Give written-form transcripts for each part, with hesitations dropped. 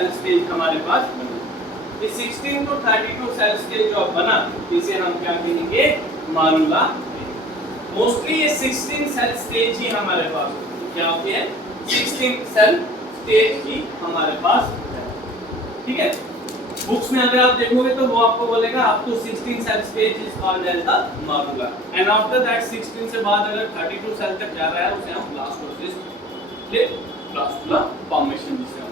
Cell stage हमारे पास बना। ये 16 to 32 सेल स्टेज जो बना इसे हम क्या कहेंगे, मारुला। मोस्टली ये 16 सेल स्टेज ही हमारे पास क्या होती है, 16 सेल स्टेज ही हमारे पास है। ठीक है, बुक्स में अगर आप देखोगे तो वो आपको बोलेगा up to 16 cell stage is called as the morula, and after that 16 से बाद अगर 32 सेल तक जा रहा है उसे हम ब्लास्टोसिस्ट ले ब्लास्टुला फॉर्मेशन जिसे हम।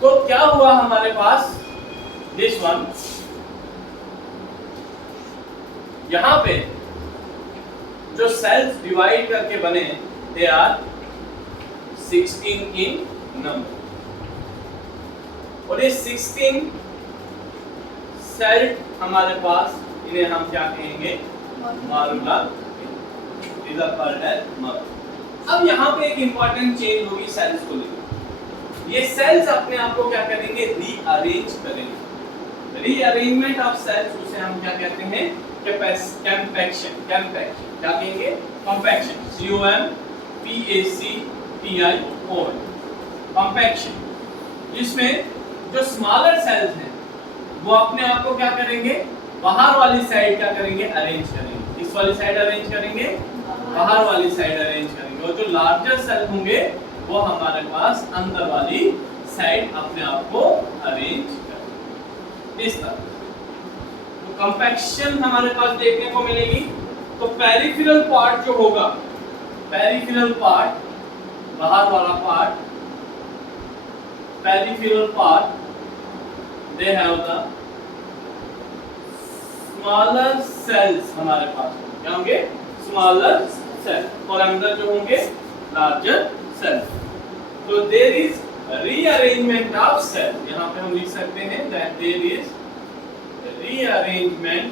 तो क्या हुआ हमारे पास, दिस वन, यहां पे जो सेल्स डिवाइड करके बने दे आर 16 इन नंबर, और ये 16 सेल हमारे पास, इन्हें हम क्या कहेंगे, मारुला, इज कॉल्ड एज मारुला। अब यहाँ पे एक इंपॉर्टेंट चेंज होगी सेल्स को लेकर, ये सेल्स अपने आप को क्या करेंगे, रीअरेंज करेंगे। रीअरेंजमेंट ऑफ सेल्स उसे हम क्या कहते हैं, कंपैक्शन। क्या कहेंगे, कंपैक्शन, COMPACTION, कंपैक्शन, जिसमें जो स्मॉलर सेल्स हैं वो अपने आप को क्या करेंगे, बाहर वाली साइड क्या करेंगे, अरेंज करेंगे। इस वाली साइड अरेंज करेंगे, बाहर वाली साइड अरेंज करेंगे, और जो लार्जर सेल होंगे वो हमारे पास अंदर वाली साइड अपने आप को अरेंज करेंगे इस तरह। तो कंपैक्शन हमारे पास देखने को मिलेगी। तो पेरिफेरल पार्ट जो होगा, पेरिफेरल पार्ट, बाहर वाला part, peripheral part, they have the smaller cells हमारे पास क्या होंगे, smaller cell, और अंदर जो होंगे larger cell। तो there is rearrangement of cell, यहाँ पे हम लिख सकते हैं that there is rearrangement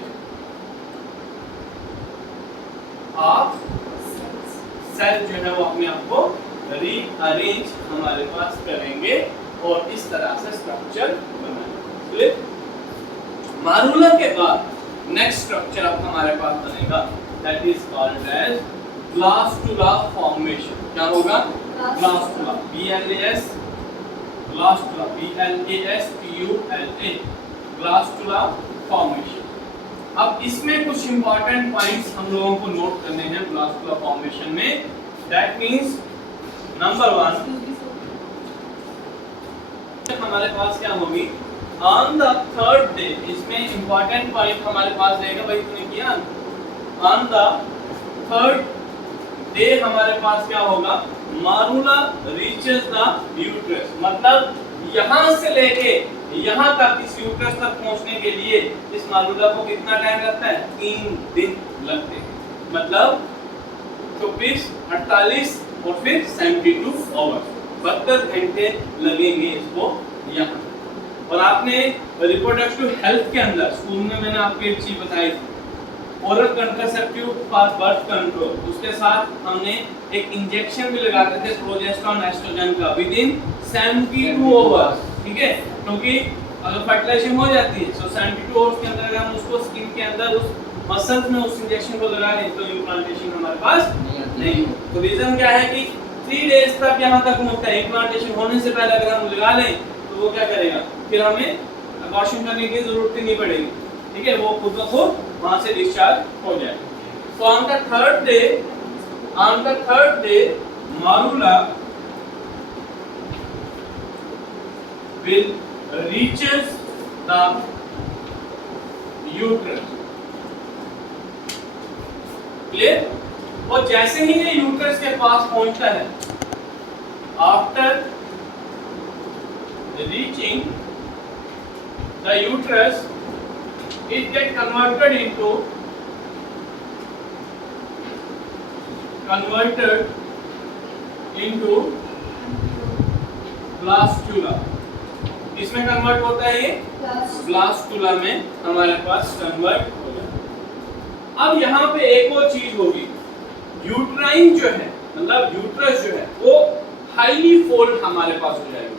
of cell, जो है वो अपने आप को रीअरेंज हमारे पास करेंगे और इस तरह से स्ट्रक्चर बनाएंगे। मारुला के बाद नेक्स्ट स्ट्रक्चर अब हमारे पास बनेगा, that is called as blastula formation. क्या होगा, blastula, BLAS, blastula, BLASTULA, blastula formation. अब इसमें कुछ इंपॉर्टेंट पॉइंट्स हम लोगों को नोट करने हैं ब्लास्टुला फॉर्मेशन में। दैट मींस नंबर 1 हमारे पास क्या होगी, ऑन द थर्ड डे, इसमें इंपॉर्टेंट पॉइंट हमारे पास रहेगा, भाई तूने किया, ऑन द थर्ड डे हमारे पास क्या होगा, मारुला रीचेस द यूट्रस। मतलब यहाँ से लेके यहाँ तक, इस यूट्रस तक पहुँचने के लिए इस मारुला को कितना टाइम लगता है, 3 दिन लगते हैं। मतलब 24, 48 और फिर 72 आवर्स, 72 घंटे लगेंगे इसको यहाँ। और आपने रिप्रोडक्टिव हेल्थ के अंदर स्कूल में मैंने आपको एक चीज बताई थी, oral contraceptive for birth control, उसके साथ हमने एक इंजेक्शन भी लगाते थे प्रोजेस्टेरोन एस्ट्रोजन का विद इन 72 आवर्स। ठीक है, क्योंकि अगर फर्टिलाइजेशन हो जाती है तो 72 आवर्स के अंदर अगर हम उसको स्किन के अंदर उस मसल्स में उस इंजेक्शन को लगा लें तो इम्प्लांटेशन हमारे पास नहीं। तो रीजन क्या है कि 3 डेज तक यहाँ तक पहुँचता है, इम्प्लांटेशन होने से पहले अगर हम लगा लें तो वो क्या करेगा, फिर हमें अबॉर्शन करने की जरूरत ही नहीं पड़ेगी। ठीक है, वो खुद ब खुद वहां से डिस्चार्ज हो जाए। तो on the third day morula will reaches the uterus। Clear? और जैसे ही ये यूट्रस के पास पहुंचता है, after reaching the uterus, it get converted into blastula. इसमें कन्वर्ट होता है, ये ब्लास्टुला में हमारे पास कन्वर्ट हो जाता है। अब यहाँ पे एक और चीज होगी, यूट्राइन जो है, मतलब यूट्रस जो है वो हाईली फोल्ड हमारे पास हो जाएगी।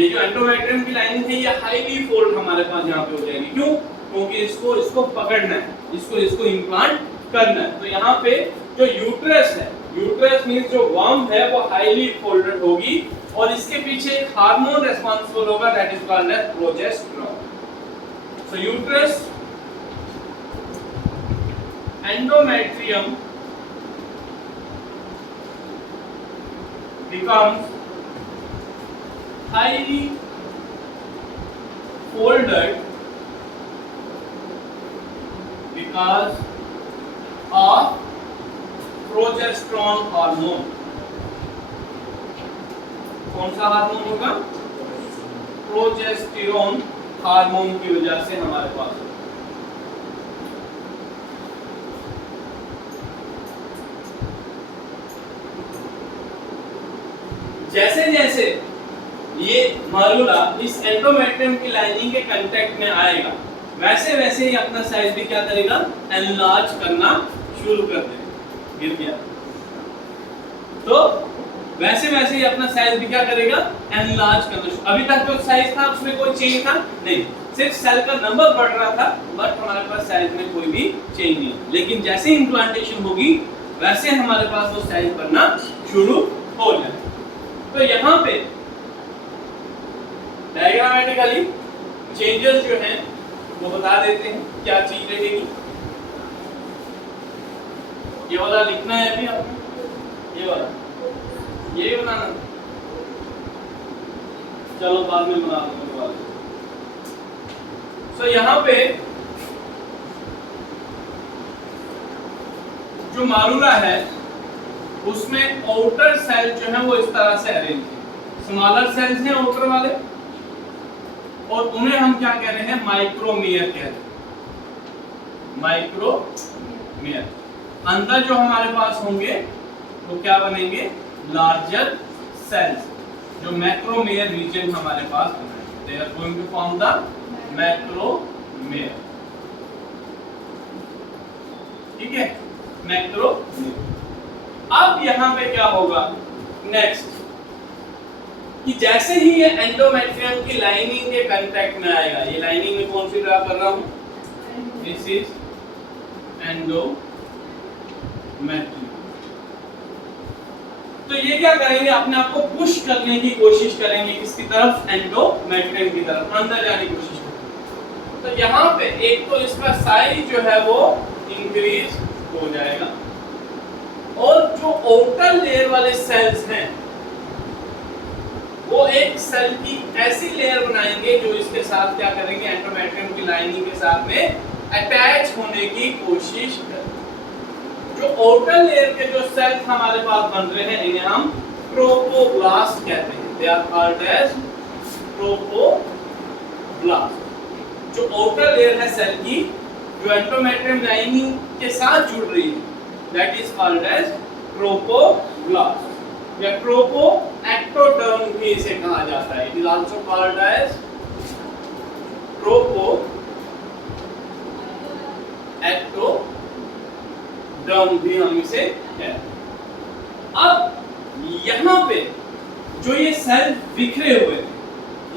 ये जो एंडोमेट्रियम की लाइनिंग है ये हाईली फोल्ड हमारे पास यहाँ पे हो जाएगी। क्यों? क्योंकि इसको पकड़ना है, इसको इम्प्लांट करना है। तो यहाँ पे जो यूट्रस है, यूट्रस मींस जो वर्म है वो हाईली फोल्डेड होगी, और इसके पीछे एक हार्मोन रेस्पॉन्सिबल होगा, that is called as progesterone. So uterus, endometrium becomes highly folded because of progesterone hormone। कौन सा हार्मोन होगा? प्रोजेस्टेरोन हार्मोन की वजह से हमारे पास। जैसे जैसे ये मरूला इस एंडोमेट्रियम की लाइनिंग के कांटेक्ट में आएगा, वैसे वैसे ही अपना साइज भी क्या करेगा? एनलार्ज करना शुरू कर देगा। गिर गया तो वैसे वैसे ही अपना साइज भी क्या करेगा? एनलार्ज करना। अभी तक जो साइज था उसमें कोई चेंज था नहीं, सिर्फ सेल का नंबर बढ़ रहा था, बट हमारे पास साइज में कोई भी चेंज नहीं। लेकिन जैसे ही इम्प्लांटेशन होगी वैसे हमारे पास वो साइज बढ़ना शुरू हो जाएगा। तो यहाँ पे डायग्रामेटिकली चेंजेस जो हैं वो बता देते हैं क्या चीज रहेगी। ये वाला लिखना है अभी आपको, ये वाला ये बनाना, चलो बाद में बना दूंगा वाले। सो यहाँ पे जो मारूला है उसमें आउटर सेल जो है वो इस तरह से अरेंज है। स्मॉलर सेल्स हैं आउटर वाले, और उन्हें हम क्या कह रहे हैं? माइक्रोमियर कह रहे हैं। माइक्रोमियर। अंदर जो हमारे पास होंगे वो क्या बनेंगे? लार्जर सेल्स, जो मैक्रोमियर रीजन हमारे पास बनेंगे। They are going to form the macromere. ठीक है, मैक्रोमियर। अब यहां पे क्या होगा नेक्स्ट, कि जैसे ही ये एंडोमेट्रियम की लाइनिंग के कांटेक्ट में आएगा, ये लाइनिंग में कौन सी ड्रा कर रहा हूं? This is endometrium. तो ये क्या करेंगे? अपने आप को पुश करने की कोशिश करेंगे, किसकी तरफ? एंडोमेट्रियम की तरफ, अंदर जाने की कोशिश करेंगे। तो यहाँ पे एक तो इसका साइज जो है वो इंक्रीज हो जाएगा, और जो आउटर लेयर वाले सेल्स हैं वो एक सेल की ऐसी लेयर बनाएंगे जो इसके साथ क्या करेंगे? एंडोमेट्रियम की लाइनिंग के साथ में अटैच होने की कोशिश करेंगे। जो आउटर लेयर के जो सेल्स हमारे पास बन रहे हैं इन्हें हम ट्रोपोब्लास्ट कहते हैं। They are called as trophoblast. जो आउटर लेयर है सेल की, जो एंडोमेट्रियम लाइनिंग के साथ जुड़ रही है, that is called as trophoblast या ट्रोपोएक्टोडर्म भी इसे कहा जाता है। It is also called as ट्रोपोएक्टोडर्म भी हम इसे कहते हैं। अब यहाँ पे जो ये सेल बिखरे हुए हैं,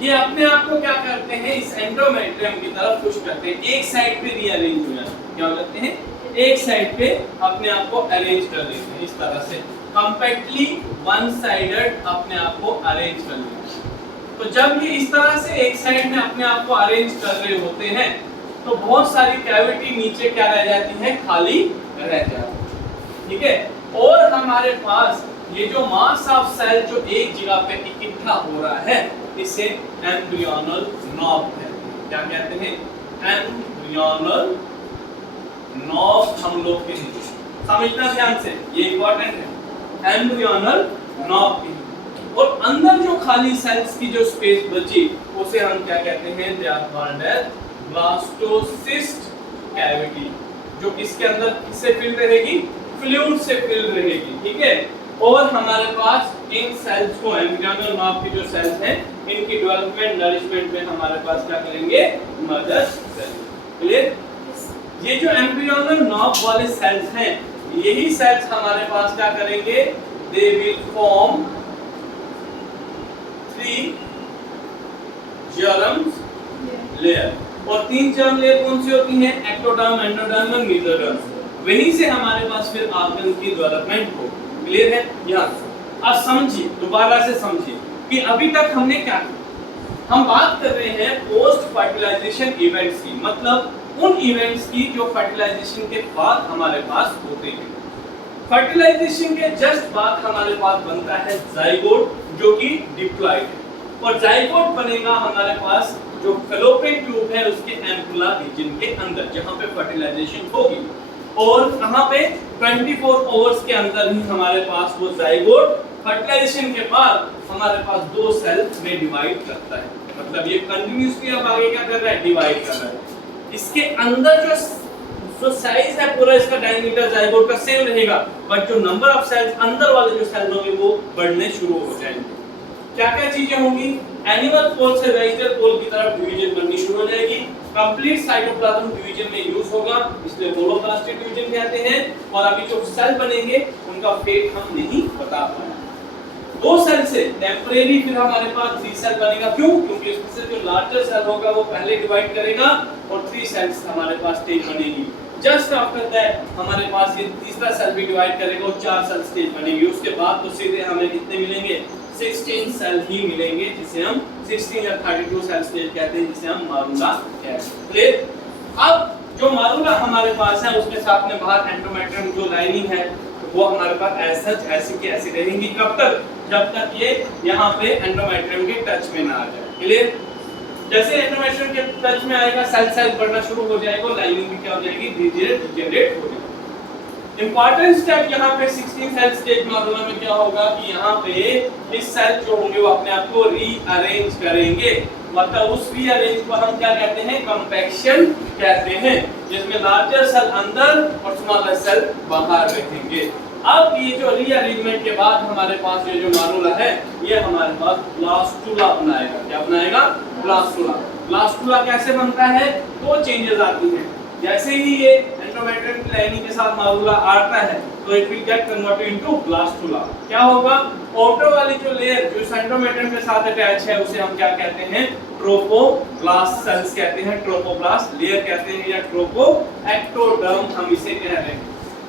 ये अपने आप को क्या करते हैं? इस एंडोमेट्रियम की तरफ पुश करते हैं, एक साइड पे रीअरेंज हो जाते हैं। क्या करते हैं? एक साइड पे अपने आप को अरेंज कर लेते हैं, इस तरह से कॉम्पैक्टली वन साइडेड अपने आप को अरेंज कर लेते हैं। तो जब ये इस तरह से एक साइड में अपने आप को अरेंज कर रहे होते हैं तो बहुत सारी कैविटी नीचे क्या रह जाती है? खाली रह जाती है। ठीक है, और हमारे पास ये जो मास ऑफ सेल जो एक जगह पे इकट्ठा हो रहा है इसे एम्ब्रियोनल नॉब कहते हैं। क्या कहते हैं? एम्ब्रियोनल नॉब हम लोग के लिए समझना ध्यान से, ये इंपॉर्टेंट है। एम्ब्रियोनल नॉब की, और अंदर जो खाली सेल्स की जो स्पेस बची उसे हम क्या कहते हैं? They are called as blastocyst cavity, जो इसके अंदर किससे फिल रहेगी? फ्लूइड से फिल रहेगी। ठीक है, और हमारे पास इन सेल्स को, एम्ब्रियोनल नॉब की जो सेल्स हैं, इनकी डेवलपमेंट नरिशमेंट में हमारे पास क्या करेंगे? मदद करेंगे। क्लियर? ये जो एम्ब्रियोनल नॉब वाले सेल्स हैं, यही सेल्स हमारे पास क्या करेंगे? They will form 3 germ layer. और 3 जर्म लेयर कौन सी होती हैं? एक्टोडर्म, एंडोडर्म और मेसोडर्म। वहीं से हमारे पास फिर ऑर्गन की डेवलपमेंट हो। क्लियर है? यहाँ अब समझिए, दोबारा से समझिए। कि अभी तक हमने क्या किया। हम बात कर रहे हैं पोस्ट फर्टिलाइजेशन इवेंट्स की, मतलब उन इवेंट्स की जो फर्टिलाइजेशन के बाद हमारे पास होते हैं। फर्टिलाइजेशन के जस्ट बाद हमारे पास बनता है जाइगोट, जो कि डिप्लॉइड है, और जाइगोट बनेगा हमारे पास जो फैलोपियन ट्यूब है उसके एम्पुला रीजन के अंदर, जहां पे फर्टिलाइजेशन होगी, और कहां पे 24 आवर्स के अंदर ही हमारे पास वो जाइगोट फर्टिलाइजेशन के बाद हमारे पास 2 सेल्स में डिवाइड करता है। मतलब ये कंटिन्यूअसली अब आगे क्या कर रहा है, डिवाइड कर रहा है। इसके अंदर जो साइज है पूरा इसका डायमीटर जाइगोट का सेम रहेगा, बट जो नंबर ऑफ सेल्स अंदर वाले जो सेल्स होंगे वो बढ़ने शुरू हो जाएंगे। क्या क्या चीजें होंगी, एनिमल पोल से वेजिटल पोल की तरफ डिवीजन बननी शुरू हो जाएगी, कंप्लीट साइटोप्लाज्म डिवीजन में यूज होगा, इसलिए होलोप्लास्टिक डिवीजन कहते हैं। और अभी जो सेल बनेंगे उनका फेट हम नहीं बता पाए। 2 सेल से टेम्परेरी फिर हमारे पास 3 सेल बनेगा, क्यों, क्योंकि इसमें से जो लार्जर सेल होगा वो पहले डिवाइड करेगा और 3 सेल्स हमारे पास स्टेज बनेगी। जस्ट आफ्टर दैट हमारे पास ये तीसरा सेल भी डिवाइड करेगा और 4 सेल स्टेज बनेगी। उसके बाद तो सीधे हमें कितने मिलेंगे, 16 सेल ही मिलेंगे, जिसे हम 16 या 32 सेल स्टेज कहते हैं, जिसे हम मारूला कहते हैं। क्लियर। अब जो मारूला हमारे पास है उसके साथ में बाहर एंडोमेट्रियम जो लाइनिंग है वो हमारे पास ऐसी की ऐसी रहेंगी। कब तक, जब तक ये यहाँ पे एंडोमेट्रियम के टच में ना आ जाए। क्लियर। जैसे एंडोमेट्रियम के टच में आएगा सेल साइज बढ़ना शुरू हो जाएगा, लाइनिंग भी क्या हो जाएगी, धीरे-धीरे डिजेनरेट हो जाएगी। इंपॉर्टेंट स्टेप यहाँ पे 16 सेल स्टेज मारूला में क्या होगा कि यहाँ पे इस सेल जो होंगे वो अपने आप को रीअरेंज करेंगे। मतलब उस रीअरेंज को हम क्या कहते हैं, कंपैक्शन कहते हैं, जिसमें लार्जर सेल अंदर और स्मॉलर सेल बाहर रहेंगे। अब ये जो रीअरेंजमेंट के बाद हमारे पास ये जो मारूला है ये हमारे पास ब्लास्टुला बनाएगा। क्या बनाएगा, ब्लास्टुला। ब्लास्टुला कैसे बनता है, 2 चेंजेस आती हैं। जैसे ही ये एंडोमेट्रियम की लाइनिंग के साथ मारूला आता है तो it will get converted into blastula. क्या होगा, आउटर वाली जो लेयर जो एंडोमेट्रियम के साथ अटैच है उसे हम क्या कहते हैं, ट्रोपोब्लास्ट सेल्स कहते हैं, ट्रोपोब्लास्ट लेयर कहते हैं, या ट्रोपोएक्टोडर्म हम इसे कह रहे हैं।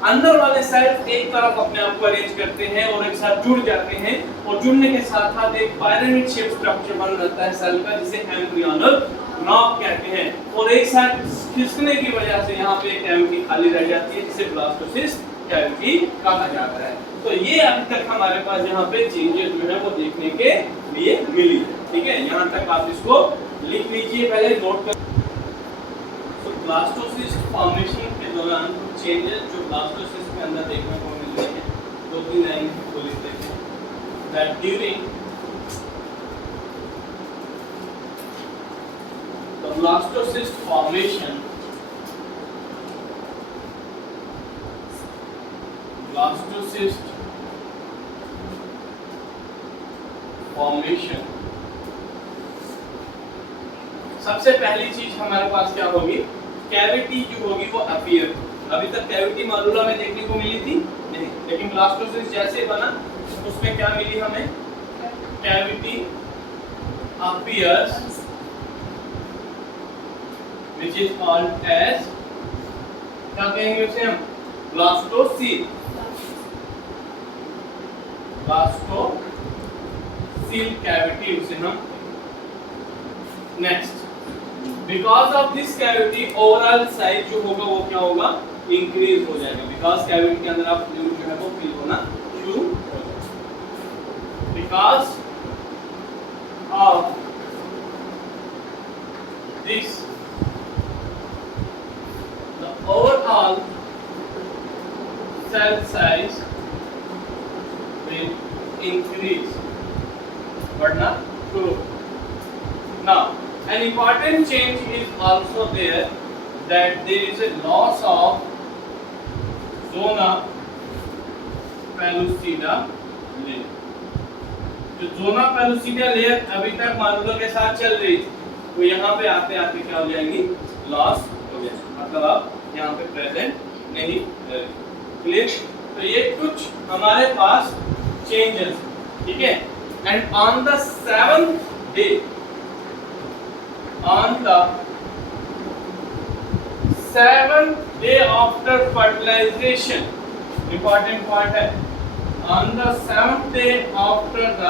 अंदर वाले सेल एक तरफ अपने आप को अरेंज करते हैं और एक साथ जुड़ जाते हैं, और जुड़ने के साथ साथ एक पिरामिड शेप स्ट्रक्चर बन जाता है सेल का, जिसे एम्ब्रियोनल नॉक कहते हैं, और एक साथ खिसकने की वजह से यहाँ पे एक कैविटी खाली रह जाती है, जिसे ब्लास्टोसिस्ट कैविटी कहा जाता है। तो ये अभी तक हमारे पास यहाँ पे चेंजेस जो है वो देखने के लिए मिली है। ठीक है, यहाँ तक आप इसको लिख लीजिए, पहले नोट कर। तो ब्लास्टोसिस्ट फॉर्मेशन के दौरान चेंजेस जो ब्लास्टोसिस्ट के अंदर देखने को मिलते हैं, 2-3 लाइन को लिख देते हैं। That during the blastocyst formation, सबसे पहली चीज हमारे पास क्या होगी, कैविटी जो होगी वो अपीयर। अभी तक कैविटी मारूला में देखने को मिली थी नहीं, लेकिन ब्लास्टोसिस्ट जैसे बना उसमें क्या मिली हमें, cavity appears which is called as, क्या कहेंगे उसे हम, ब्लास्टोसील। ब्लास्टोसील कैविटी उसे हम। Next, because of this cavity overall size जो होगा वो क्या होगा, इंक्रीज हो जाएगा, बिकॉज कैविटी के अंदर आप फ्लूइड जो है वो फिल होना शुरू हो जाएगा। Because of this overall cell size will increase, बढ़ना शुरू। Now, an important change is also there, that there is a loss of zona pellucida layer। जो zona pellucida layer अभी तक मारूला के साथ चल रही थी, वो यहाँ पे आते आते क्या हो जाएगी, लॉस हो जाएगी, मतलब आप यहाँ पे प्रेजेंट नहीं है। क्लियर। तो ये कुछ हमारे पास चेंजेस, ठीक है। And on the 7th day, on the 7th day after fertilization, important point है, on the 7th day after the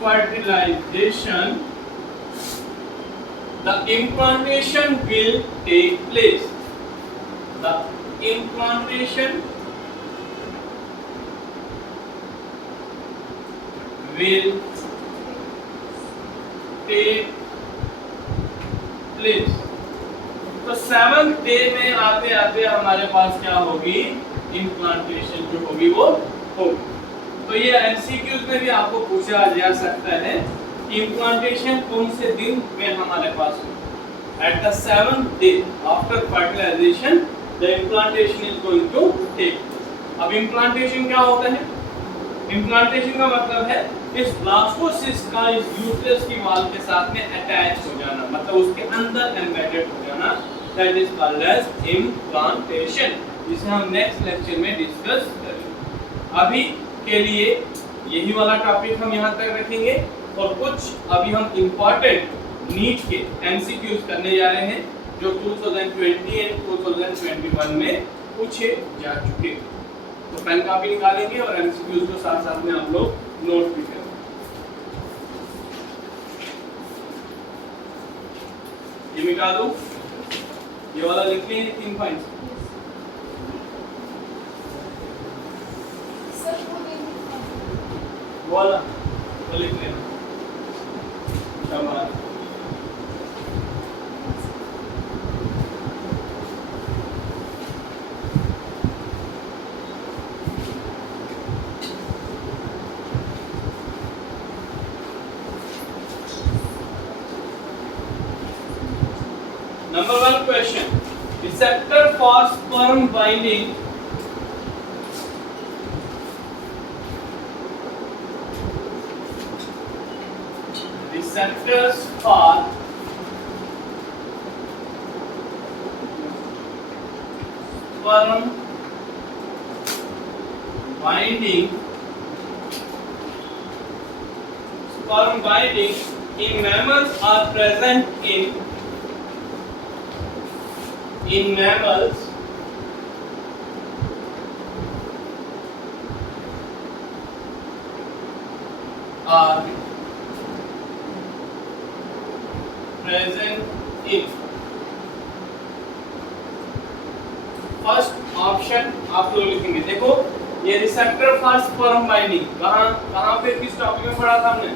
fertilization, the implantation will take place. The implantation will take place. तो 7th day में आते आते हमारे पास क्या होगी, implantation जो होगी वो होगी। तो ये एमसीक्यूज में भी आपको पूछा जा सकता है कि इम्प्लांटेशन कौन से दिन में हमारे पास होगी। At the 7th day after fertilization the implantation is going to take. अब इम्प्लांटेशन क्या होता है? इम्प्लांटेशन का मतलब है इस ब्लास्टोसिस्ट का इस यूट्रस की वॉल के साथ में अटैच हो जाना, मतलब उसके अंदर एम्बेडेड हो जाना, that is called as implantation, जिसे हम नेक्स्ट लेक्चर में डिस्कस करेंगे। अभी के लिए यही वाला टॉपिक हम यहाँ तक रखेंगे और कुछ अभी हम इम्पोर्टेंट नीट के एमसीक्यूज करने जा रहे हैं जो 2020 एंड 2021 में पूछे जा चुके। तो पेन कॉपी निकालेंगे और एमसीक्यूज को साथ साथ में आप लोग नोट भी करेंगे। ये मिटा दो, ये वाला लिख लिए 3 पॉइंट्स। वाला वो लिख लेना। शाबाश। Number 1 question. Receptor for sperm binding receptors for sperm binding in mammals are present in mammals are present in। First option आप लोग लिखेंगे। देखो ये रिसेप्टर फॉर स्पर्म बाइंडिंग कहां पे किस टॉपिक में पढ़ा था हमने?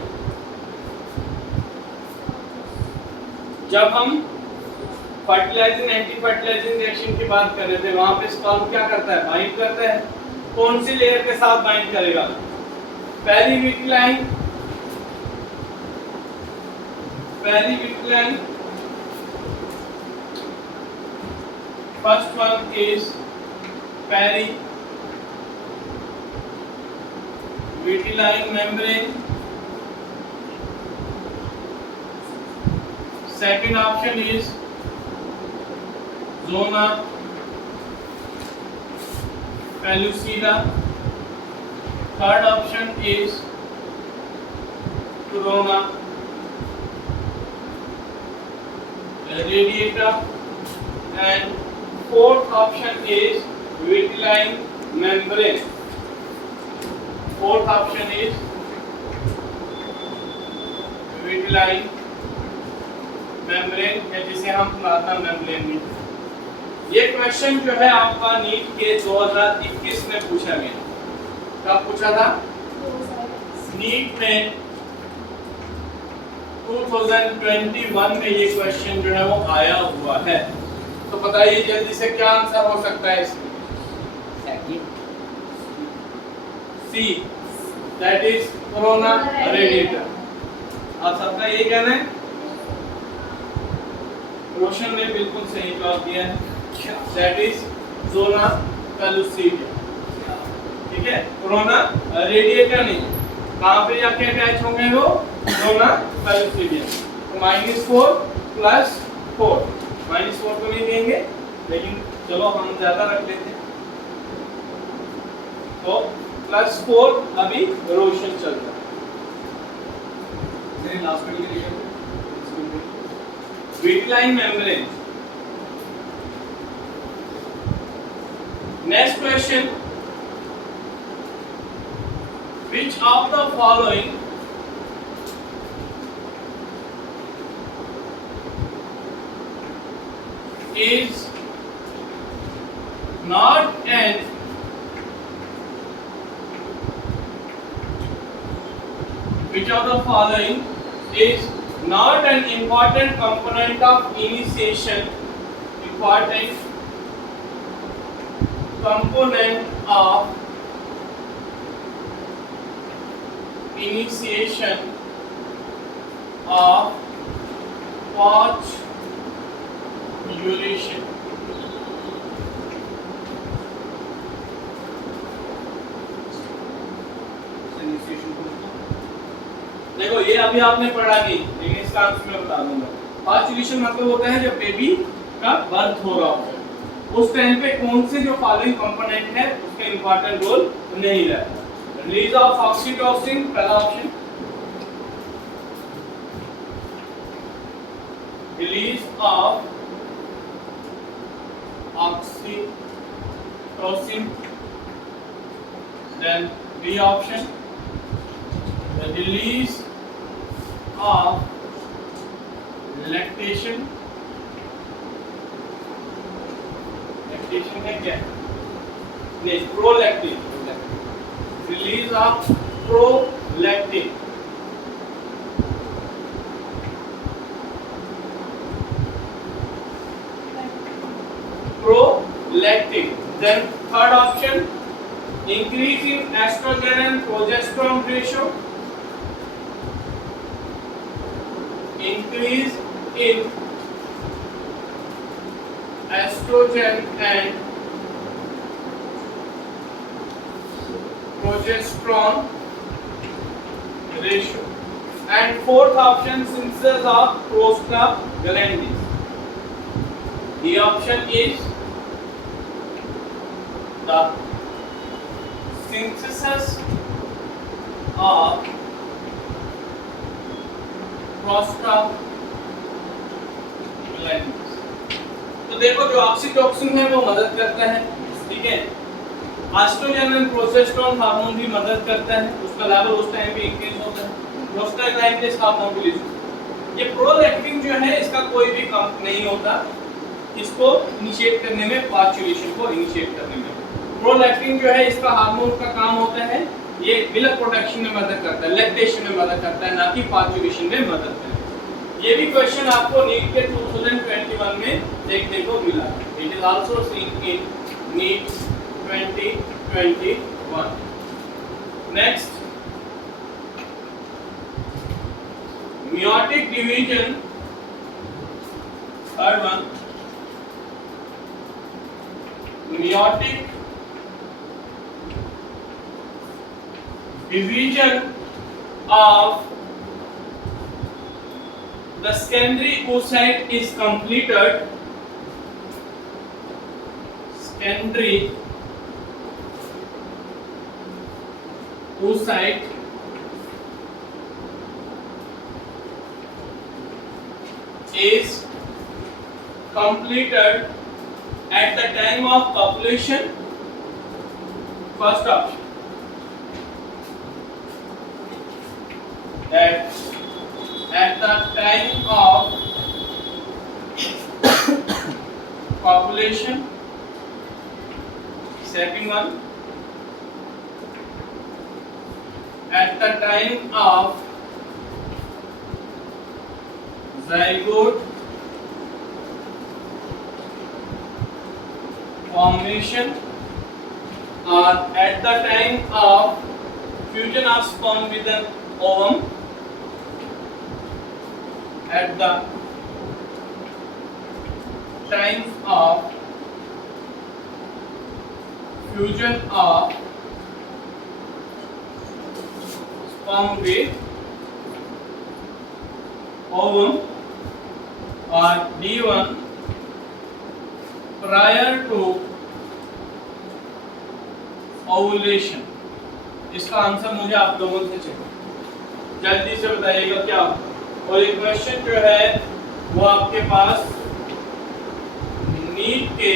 जब हम फर्टिलाइजिंग एंटी फर्टिलाइजिंग रिएक्शन की बात कर रहे थे, वहां पे स्पर्म क्या करता है? बाइंड करता है। कौन सी लेयर के साथ बाइंड करेगा? पेरीविटिलाइन first one is perivitelline membrane, second option is zona pellucida, third option is corona radiata, and fourth option is vitelline membrane. Fourth option is vitelline membrane, जिसे हम प्लाज्मा मेम्ब्रेन भी। ये क्वेश्चन जो है आपका नीट के 2021 में पूछा गया। कब पूछा था? नीट में 2021 में ये क्वेश्चन जो है वो आया हुआ है। तो बताइए जल्दी से क्या आंसर हो सकता है इसमें? सी, दैट इज कोरोना रेडिएटर। आप सबका ये कहना है? रोशन ने बिल्कुल सही जवाब दिया है, दैट इज जोना पेलुसिडिया। ठीक है, कोरोना रेडिएटर नहीं, कहाँ पे जाके अटैच होंगे वो? Zona pellucida. तो -4 + 4, -4 तो नहीं देंगे लेकिन चलो हम ज्यादा रख लेते हैं, तो +4 अभी रोशन चलता है। लास्ट में लिखिए vitelline membrane। Next question, which of the following is not an which of the following is not an important component of initiation of watch duration. देखो ये अभी आपने पढ़ा नहीं, लेकिन इसका आंसर मैं बता दूंगा। पार्चुलेशन मतलब होता है जब बेबी का बर्थ हो रहा हो, उस टाइम पे कौन से जो फॉलोइंग कंपोनेंट है उसका इंपॉर्टेंट रोल नहीं रहता। रिलीज ऑफ ऑक्सीटोसिन पहला option, release of oxytocin, then B option, the release of lactation है क्या? नहीं, prolactin, release of prolactin, then third option, increase in estrogen and progesterone ratio, increase in estrogen and progesterone ratio, and fourth option, synthesis of prostaglandins. The option is the synthesis of prostaglandins. तो देखो जो oxytocin है वो मदद करता है, ठीक है। एस्ट्रोजन एंड प्रोजेस्टेरोन हार्मोन भी मदद करता है, उसका लेवल उस टाइम पे इंक्रीज होता है। प्रोस्टाग्लैंडिन हार्मोन भी ये प्रोलैक्टिन जो है इसका कोई भी काम नहीं होता इसको इनिशिएट करने में, पार्चुलेशन को इनिशिएट करने में। प्रोलैक्टिन जो है इसका हार्मोन का काम होता है ये मिल्क प्रोडक्शन में मदद करता है, लैक्टेशन में मदद करता है, ना कि पार्चुलेशन में मदद करता है। ये भी क्वेश्चन आपको नीट के 2021 में देखने को मिला। It is also seen in NEET 2021। Next, meiotic division, third one, meiotic division of the secondary oocyte is completed. Secondary oocyte is completed at the time of copulation. First option, that at the time of copulation. Second one, at the time of zygote formation, or at the time of fusion of sperm with an ovum, at the time of fusion of sperm with ovum, or D1 prior to ovulation. इसका answer मुझे आप लोगों से चाहिए, जल्दी से बताइएगा क्या। और ये क्वेश्चन जो है वो आपके पास नीट के